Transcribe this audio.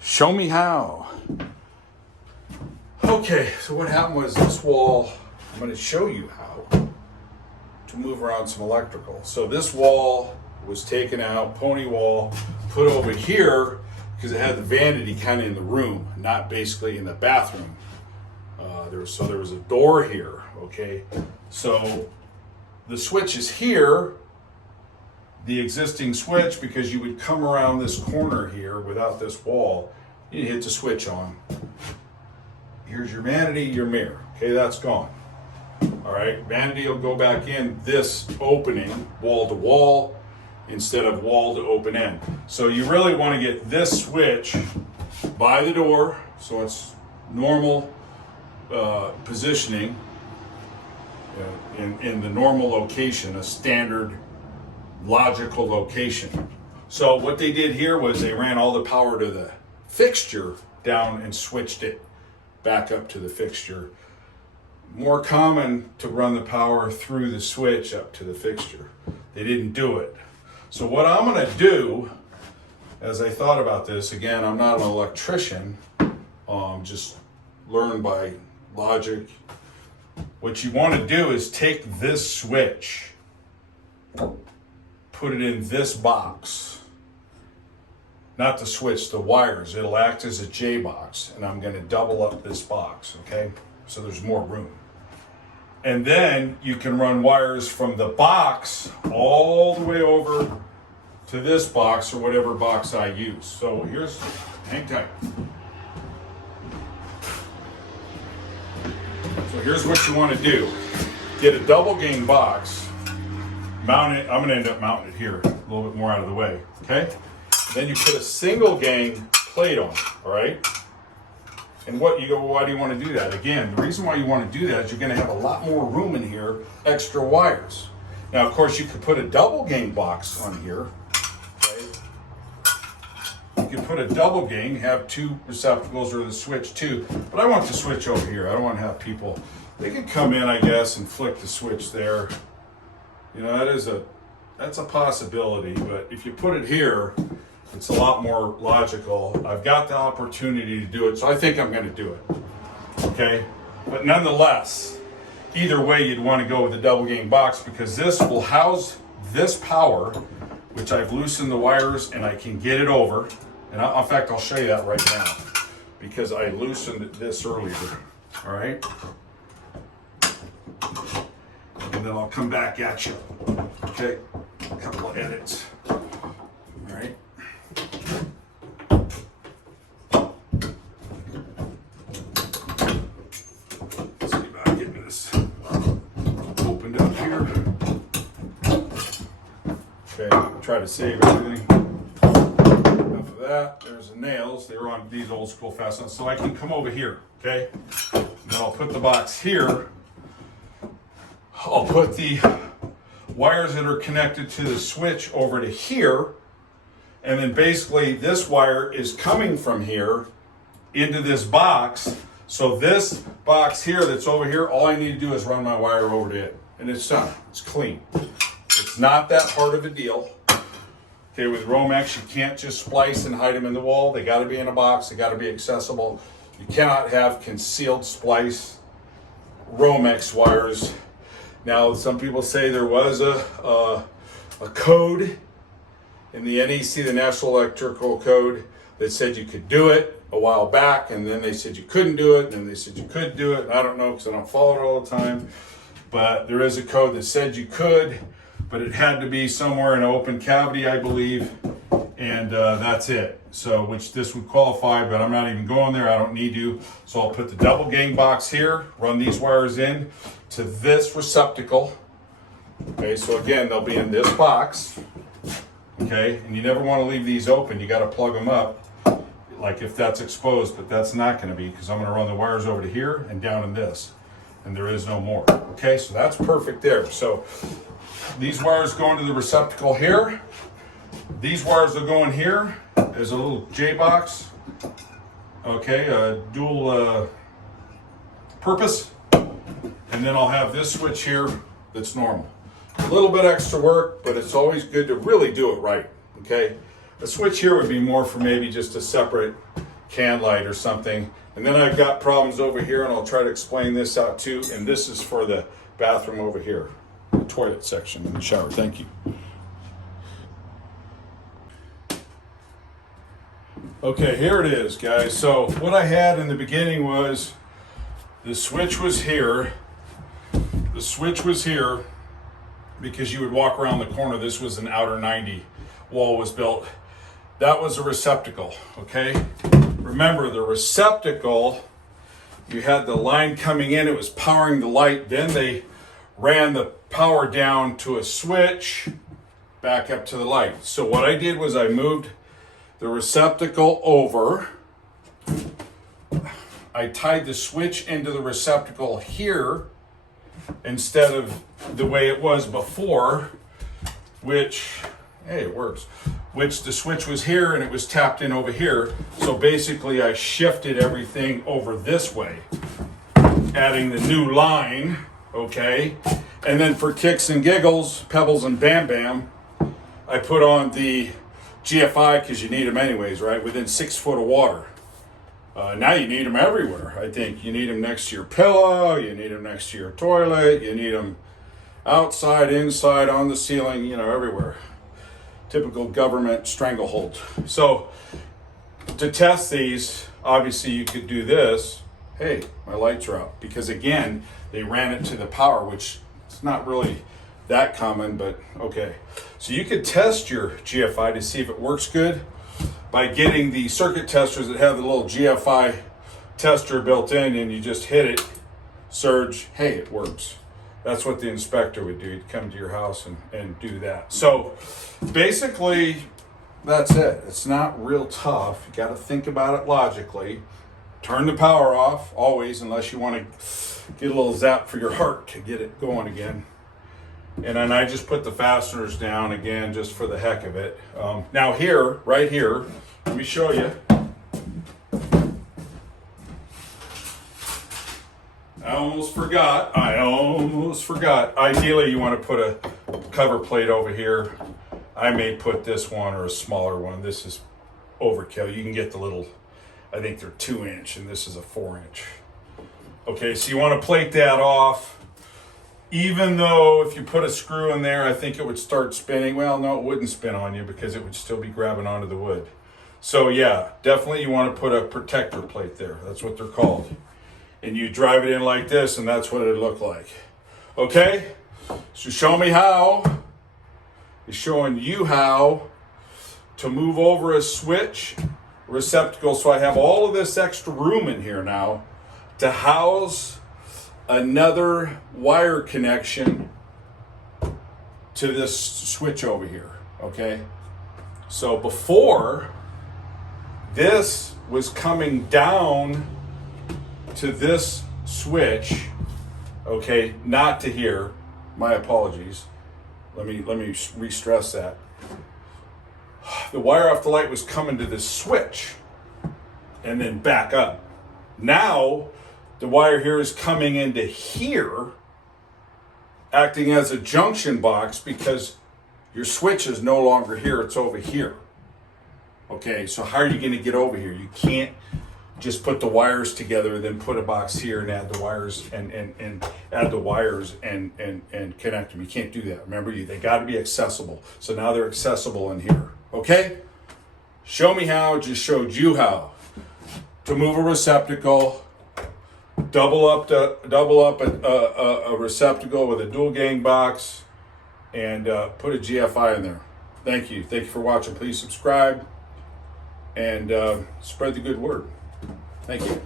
Show me how. Okay, so what happened was this wall, I'm going to show you how to move around some electrical. So this wall was taken out, pony wall, put over here because it had the vanity kind of in the room, not basically in the bathroom. There was a door here, okay? So the switch is here, the existing switch, because you would come around this corner here without this wall. You hit the switch on. Here's your vanity, your mirror. Okay, that's gone. All right, vanity will go back in this opening, wall to wall, instead of wall to open end. So you really want to get this switch by the door, so it's normal positioning in the normal location, a standard logical location. So what they did here was they ran all the power to the fixture down and switched it back up to the fixture. More common to run the power through the switch up to the fixture. They didn't do it. So what I'm going to do, as I thought about this, again, I'm not an electrician, just learn by logic. What you want to do is take this switch, put it in this box, not the switch, the wires. It'll act as a J box, and I'm going to double up this box, okay? So there's more room. And then you can run wires from the box all the way over to this box or whatever box I use. So hang tight. So here's what you want to do. Get a double gang box, mount it. I'm going to end up mounting it here, a little bit more out of the way, okay? Then you put a single gang plate on, all right? And why do you want to do that? Again, the reason why you want to do that is you're going to have a lot more room in here, extra wires. Now, of course, you could put a double gang box on here, okay? You could put a double gang, have two receptacles or the switch too, but I want the switch over here. I don't want to have people, they can come in, I guess, and flick the switch there. You know, that's a possibility, but if you put it here, it's a lot more logical. I've got the opportunity to do it, so I think I'm going to do it. Okay? But nonetheless, either way, you'd want to go with the double gang box because this will house this power, which I've loosened the wires and I can get it over. And in fact, I'll show you that right now because I loosened this earlier. All right? And then I'll come back at you. Okay? A couple of edits. All right? Let's see about getting this opened up here. Okay, try to save everything. Enough of that. There's the nails. They were on these old school fasteners. So I can come over here, okay? And then I'll put the box here. I'll put the wires that are connected to the switch over to here. And then basically this wire is coming from here into this box. So this box here that's over here, all I need to do is run my wire over to it. And it's done. It's clean. It's not that hard of a deal. Okay, with Romex, you can't just splice and hide them in the wall. They got to be in a box. They got to be accessible. You cannot have concealed splice Romex wires. Now, some people say there was a code in the NEC, the National Electrical Code, that said you could do it a while back, and then they said you couldn't do it, and then they said you could do it. And I don't know because I don't follow it all the time, but there is a code that said you could, but it had to be somewhere in an open cavity, I believe, and that's it. So, which this would qualify, but I'm not even going there. I don't need to. So I'll put the double gang box here, run these wires in to this receptacle. Okay, so again, they'll be in this box. Okay, and you never want to leave these open. You got to plug them up, like if that's exposed, but that's not going to be because I'm going to run the wires over to here and down in this, and there is no more. Okay, so that's perfect there. So these wires go into the receptacle here. These wires will go in here. There's a little J box. Okay, a dual purpose, and then I'll have this switch here that's normal. A little bit extra work, but it's always good to really do it right, okay? A switch here would be more for maybe just a separate can light or something. And then I've got problems over here, and I'll try to explain this out too. And this is for the bathroom over here, the toilet section in the shower. Thank you. Okay, here it is, guys. So what I had in the beginning was the switch was here. The switch was here because you would walk around the corner. This was an outer 90 wall was built. That was a receptacle, okay? Remember, the receptacle, you had the line coming in, it was powering the light, then they ran the power down to a switch, back up to the light. So what I did was I moved the receptacle over. I tied the switch into the receptacle here instead of the way it was before, which, hey, it works. Which the switch was here and it was tapped in over here. So basically I shifted everything over this way, adding the new line, okay? And then for kicks and giggles, pebbles and bam bam, I put on the GFI because you need them anyways, right? Within 6 foot of water. Now you need them everywhere. I think you need them next to your pillow, you need them next to your toilet, you need them outside, inside, on the ceiling, you know, everywhere. Typical government stranglehold. So to test these, obviously you could do this. Hey, my lights are out. Because again, they ran it to the power, which it's not really that common, but okay. So you could test your GFI to see if it works good by getting the circuit testers that have the little GFI tester built in, and you just hit it, surge, hey, it works. That's what the inspector would do. He'd come to your house and do that. So basically, that's it. It's not real tough. You got to think about it logically. Turn the power off, always, unless you want to get a little zap for your heart to get it going again. And then I just put the fasteners down again just for the heck of it. Now here, right here, let me show you. I almost forgot. Ideally, you want to put a cover plate over here. I may put this one or a smaller one. This is overkill. You can get the little, I think they're 2-inch, and this is a 4-inch. Okay, so you want to plate that off. Even though if you put a screw in there, I think it would start spinning. Well, no, it wouldn't spin on you because it would still be grabbing onto the wood. So yeah, definitely you want to put a protector plate there. That's what they're called. And you drive it in like this, and that's what it look like. Okay, so ShowMeHow is showing you how to move over a switch receptacle. So I have all of this extra room in here now to house another wire connection to this switch over here, okay? So before, this was coming down to this switch, okay, not to here. My apologies. Let me re-stress that. The wire off the light was coming to this switch and then back up. Now, the wire here is coming into here, acting as a junction box because your switch is no longer here, it's over here. Okay, so how are you going to get over here? You can't just put the wires together and then put a box here and add the wires and add the wires and connect them. You can't do that. Remember, they got to be accessible. So now they're accessible in here. Okay? ShowMeHow just showed you how to move a receptacle, double up a receptacle with a dual gang box, and put a GFI in there. Thank you. Thank you for watching. Please subscribe and spread the good word. Thank you.